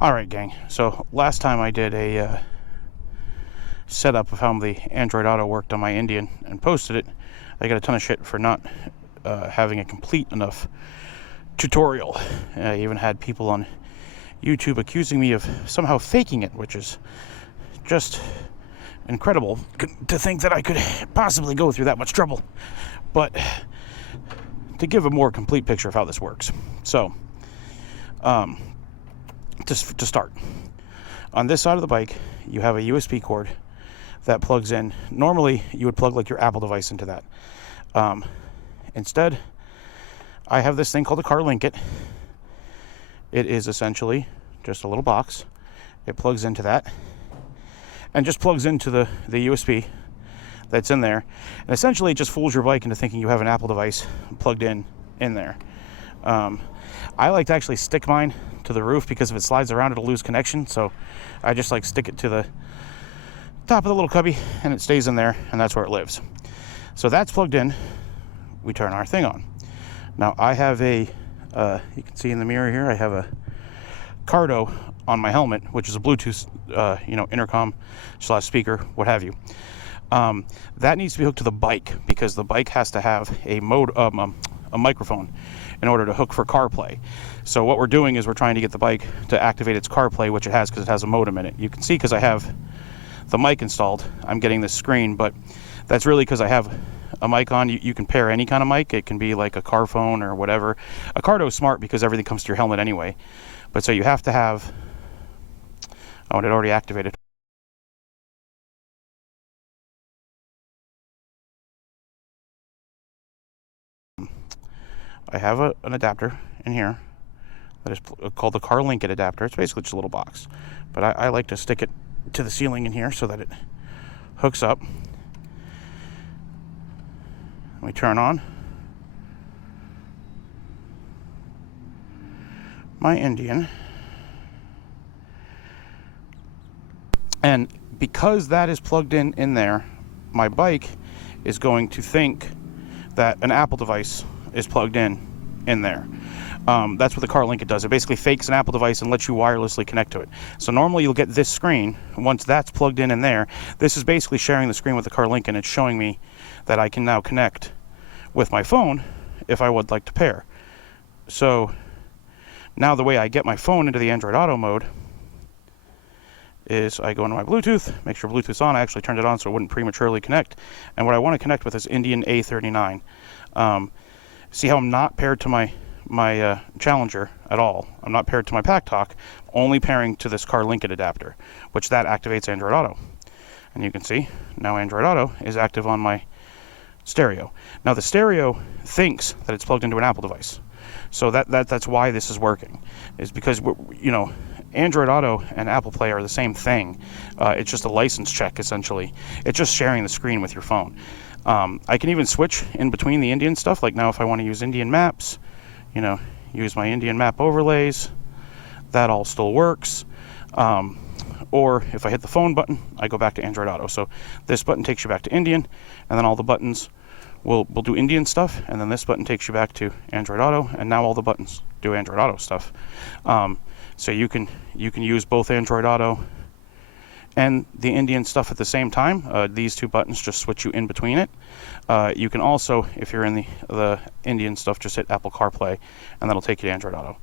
Alright, gang, so last time I did a setup of how the Android Auto worked on my Indian and posted it, I got a ton of shit for not having a complete enough tutorial. I even had people on YouTube accusing me of somehow faking it, which is just incredible to think that I could possibly go through that much trouble. But to give a more complete picture of how this works. So, to start, on this side of the bike, you have a USB cord that plugs in. Normally, you would plug like your Apple device into that. Instead, I have this thing called a Carlinkit. It is essentially just a little box. It plugs into that and just plugs into the USB that's in there. And essentially, it just fools your bike into thinking you have an Apple device plugged in there. I like to actually stick mine to the roof because if it slides around, it'll lose connection. So I just like stick it to the top of the little cubby and it stays in there, and that's where it lives. So that's plugged in. We turn our thing on. Now I have a, you can see in the mirror here, I have a Cardo on my helmet, which is a Bluetooth, intercom / speaker, what have you. That needs to be hooked to the bike because the bike has to have a microphone in order to hook for CarPlay. So what we're doing is we're trying to get the bike to activate its CarPlay, which it has because it has a modem in it. You can see because I have the mic installed, I'm getting this screen, but that's really because I have a mic on. You can pair any kind of mic. It can be like a car phone or whatever. A Cardo is smart because everything comes to your helmet anyway. But so you have to have, oh, and it already activated. I have an adapter in here that is called the Carlinkit adapter. It's basically just a little box, but I like to stick it to the ceiling in here so that it hooks up. We turn on my Indian, and because that is plugged in there, my bike is going to think that an Apple device is plugged in there. That's what the Carlinkit does. It basically fakes an Apple device and lets you wirelessly connect to it. So normally you'll get this screen once that's plugged in there. This is basically sharing the screen with the Carlinkit, and it's showing me that I can now connect with my phone if I would like to pair. So now the way I get my phone into the Android Auto mode is I go into my Bluetooth, make sure Bluetooth's on. I actually turned it on so it wouldn't prematurely connect. And what I want to connect with is Indian A39. See how I'm not paired to my Challenger at all. I'm not paired to my Pack Talk, only pairing to this Carlinkit adapter, which that activates Android Auto. And you can see now Android Auto is active on my stereo. Now the stereo thinks that it's plugged into an Apple device. So that's why this is working, is because Android Auto and Apple Play are the same thing. It's just a license check essentially. It's just sharing the screen with your phone. I can even switch in between the Indian stuff. Like now if I want to use Indian maps, use my Indian map overlays, that all still works. Or if I hit the phone button, I go back to Android Auto. So this button takes you back to Indian, and then all the buttons will do Indian stuff, and then this button takes you back to Android Auto, and now all the buttons do Android Auto stuff. So you can use both Android Auto and the Indian stuff at the same time. These two buttons just switch you in between it. You can also, if you're in the Indian stuff, just hit Apple CarPlay, and that'll take you to Android Auto.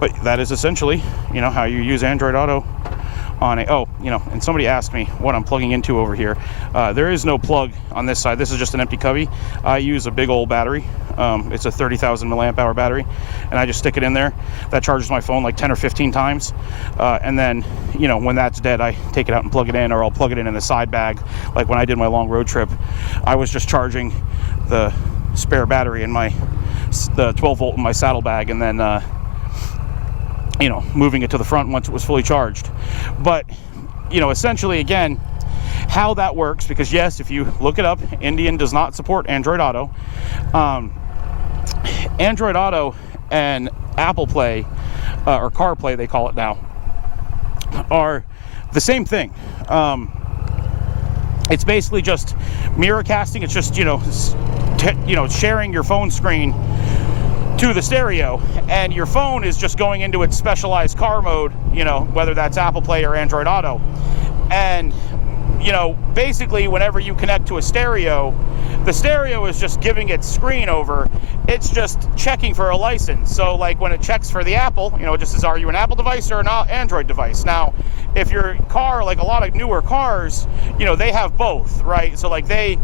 But that is essentially, how you use Android Auto on and somebody asked me what I'm plugging into over here. There is no plug on this side. This is just an empty cubby. I use a big old battery. It's a 30,000 milliamp hour battery, and I just stick it in there. That charges my phone like 10 or 15 times. And then, when that's dead, I take it out and plug it in, or I'll plug it in the side bag. Like when I did my long road trip, I was just charging the spare battery in the 12 volt in my saddlebag, and then moving it to the front once it was fully charged. But, essentially, again, how that works, because yes, if you look it up, Indian does not support Android Auto. Android Auto and Apple Play, or CarPlay they call it now, are the same thing. It's basically just mirror casting. It's just, sharing your phone screen to the stereo, and your phone is just going into its specialized car mode, you know, whether that's Apple Play or Android Auto. And, you know, basically whenever you connect to a stereo, the stereo is just giving its screen over. It's just checking for a license. So like when it checks for the Apple, you know, it just says, are you an Apple device or an Android device? Now, if your car, like a lot of newer cars, you know, they have both, right? So like they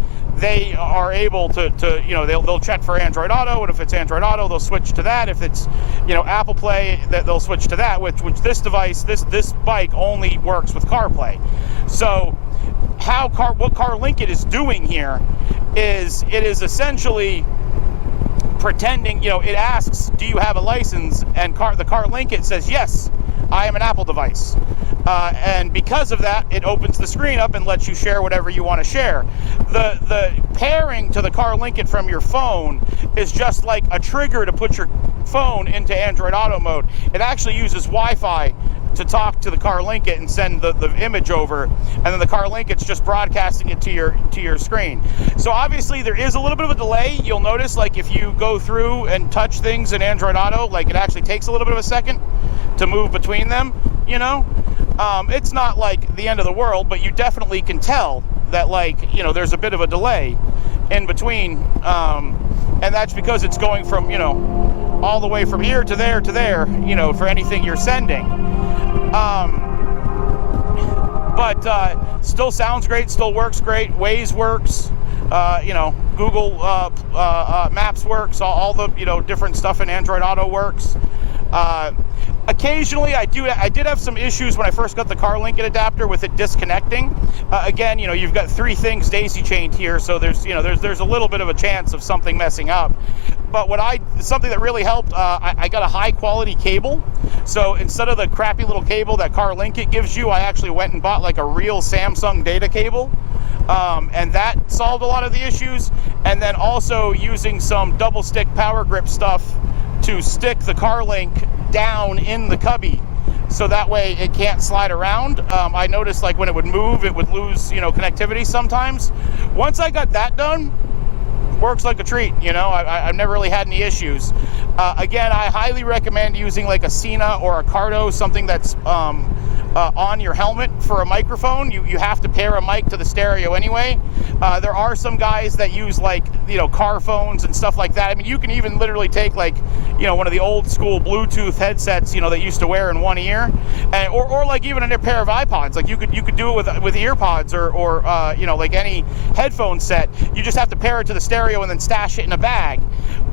are able to you know, they'll check for Android Auto, and if it's Android Auto, they'll switch to that. If it's, you know, Apple Play, they'll switch to that, which this device, this bike only works with CarPlay. So what Carlinkit is doing here is it is essentially pretending, you know, it asks, do you have a license? And the Carlinkit says, yes, I am an Apple device. And because of that, it opens the screen up and lets you share whatever you want to share. The pairing to the Carlinkit from your phone is just like a trigger to put your phone into Android Auto mode. It actually uses Wi-Fi to talk to the Carlinkit and send the image over, and then the Carlinkit's just broadcasting it to your screen. So obviously there is a little bit of a delay. You'll notice, like, if you go through and touch things in Android Auto, like, it actually takes a little bit of a second to move between them, you know. It's not like the end of the world, but you definitely can tell that, like, you know, there's a bit of a delay in between, and that's because it's going from, you know, all the way from here to there, you know, for anything you're sending. But still sounds great, still works great. Waze works, you know, Google Maps works, all the, you know, different stuff in Android Auto works. Occasionally, I did have some issues when I first got the Carlinkit adapter with it disconnecting. Again, you know, you've got 3 things daisy chained here, so there's a little bit of a chance of something messing up. But something that really helped, I got a high quality cable. So instead of the crappy little cable that Carlinkit gives you, I actually went and bought like a real Samsung data cable. And that solved a lot of the issues. And then also using some double stick power grip stuff to stick the Carlink down in the cubby, so that way it can't slide around. I noticed, like, when it would move, it would lose, you know, connectivity sometimes. Once I got that done, works like a treat, you know. I've never really had any issues. Again, I highly recommend using like a Sena or a Cardo, something that's on your helmet for a microphone. You have to pair a mic to the stereo anyway. There are some guys that use, like, you know, car phones and stuff like that. I mean, you can even literally take, like, you know, one of the old school Bluetooth headsets, you know, that used to wear in one ear, and or like even a pair of iPods. Like you could do it with earpods or you know, like any headphone set. You just have to pair it to the stereo and then stash it in a bag.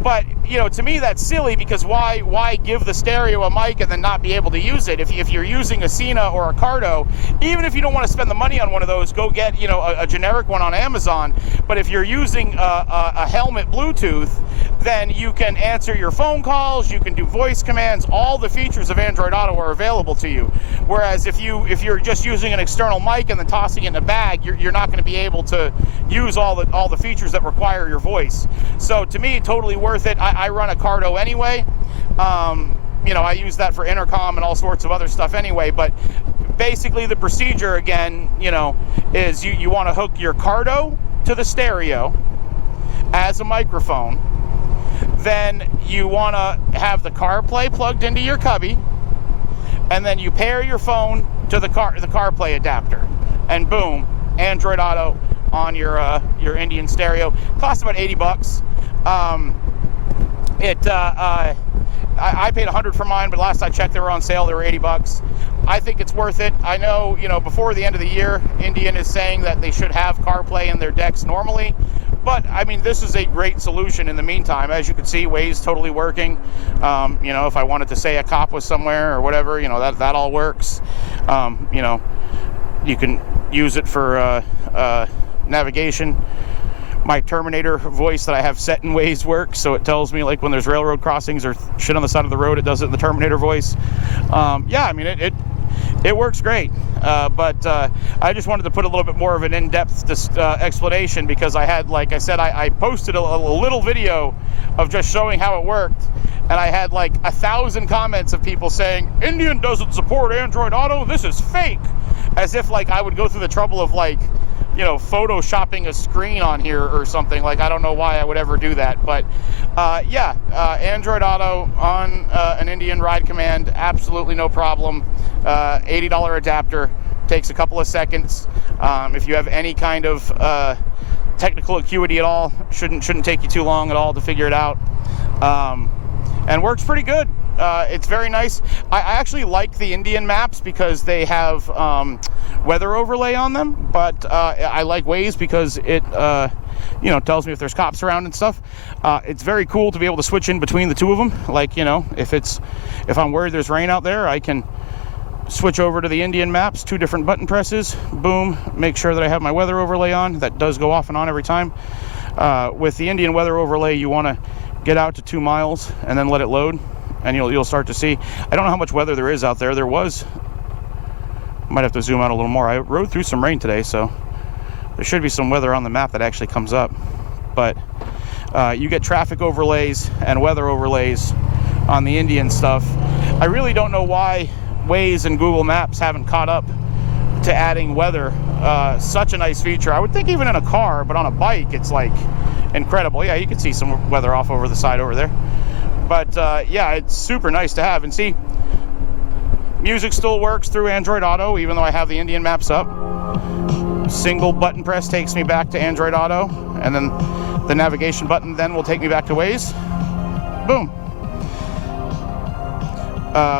But, you know, to me that's silly, because why give the stereo a mic and then not be able to use it? If you're using a Sena or a Cardo, even if you don't want to spend the money on one of those, go get, you know, a generic one on Amazon. But if you're using a helmet Bluetooth, then you can answer your phone calls, you can do voice commands, all the features of Android Auto are available to you. Whereas if you're just using an external mic and then tossing it in a bag, you're not going to be able to use all the features that require your voice. So to me, totally worth it. I run a Cardo anyway. You know, I use that for intercom and all sorts of other stuff anyway, but basically the procedure, again, you know, is you want to hook your Cardo to the stereo as a microphone. Then you want to have the CarPlay plugged into your cubby, and then you pair your phone to the CarPlay adapter, and boom, Android Auto on your Indian stereo. Costs about $80. I paid $100 for mine, but last I checked, they were on sale. They were $80. I think it's worth it. I know, you know, before the end of the year, Indian is saying that they should have CarPlay in their decks normally. But, I mean, this is a great solution in the meantime. As you can see, Waze totally working. You know, if I wanted to say a cop was somewhere or whatever, you know, that all works. You know, you can use it for navigation. My Terminator voice that I have set in Waze works, so it tells me, like, when there's railroad crossings or shit on the side of the road, it does it in the Terminator voice. Yeah, I mean, it works great. But I just wanted to put a little bit more of an in-depth explanation, because I had, like I said, I posted a little video of just showing how it worked, and I had like 1,000 comments of people saying, Indian doesn't support Android Auto, this is fake. As if, like, I would go through the trouble of, like, you know, photoshopping a screen on here or something. Like, I don't know why I would ever do that, but yeah, Android Auto on an Indian ride command, absolutely no problem. $80 adapter, takes a couple of seconds. If you have any kind of technical acuity at all, shouldn't take you too long at all to figure it out, and works pretty good. It's very nice. I actually like the Indian maps because they have weather overlay on them, but I like Waze because it you know, tells me if there's cops around and stuff. It's very cool to be able to switch in between the two of them. Like, you know, if I'm worried there's rain out there, I can switch over to the Indian maps, 2 different button presses, boom, make sure that I have my weather overlay on. That does go off and on every time. With the Indian weather overlay, you want to get out to 2 miles and then let it load, and you'll start to see. I don't know how much weather there is out there. There was, might have to zoom out a little more. I rode through some rain today, so there should be some weather on the map that actually comes up. But you get traffic overlays and weather overlays on the Indian stuff. I really don't know why Waze and Google Maps haven't caught up to adding weather. Such a nice feature. I would think even in a car, but on a bike, it's like incredible. Yeah, you can see some weather off over the side over there. But yeah, it's super nice to have. And see, music still works through Android Auto, even though I have the Indian maps up. Single button press takes me back to Android Auto, and then the navigation button then will take me back to Waze. Boom.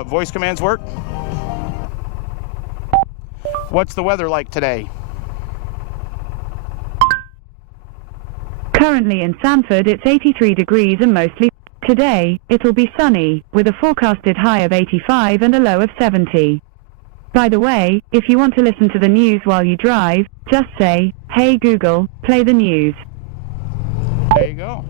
Voice commands work. What's the weather like today? Currently in Sanford it's 83 degrees and mostly. Today, it'll be sunny, with a forecasted high of 85 and a low of 70. By the way, if you want to listen to the news while you drive, just say, "Hey Google, play the news." There you go.